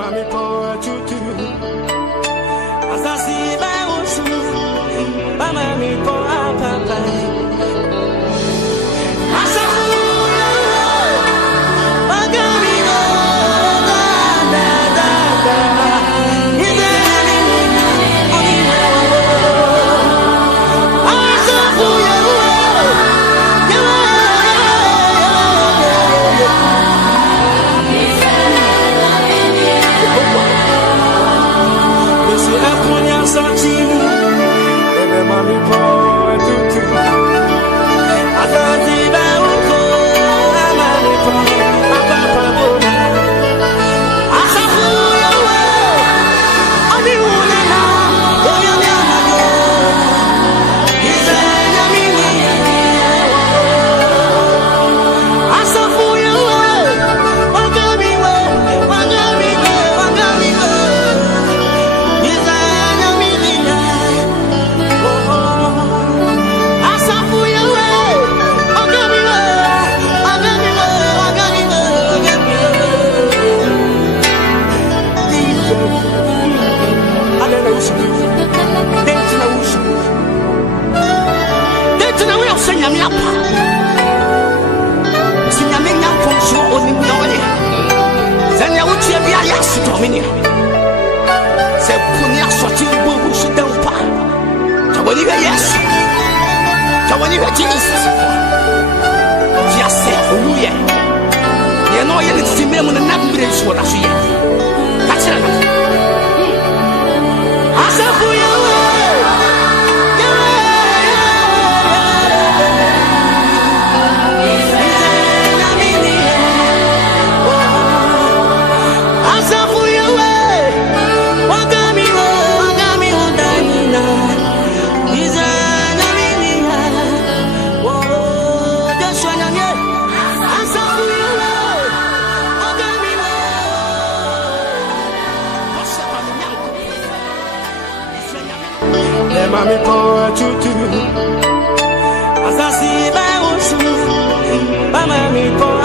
Mami po tutu Asasi ba usu Mami po papa Jesus. Just say, oh yeah. You know you need to see me when the night brings what I see. Catch it. I said for you. Mami po tutu Asasi ba usu Mami po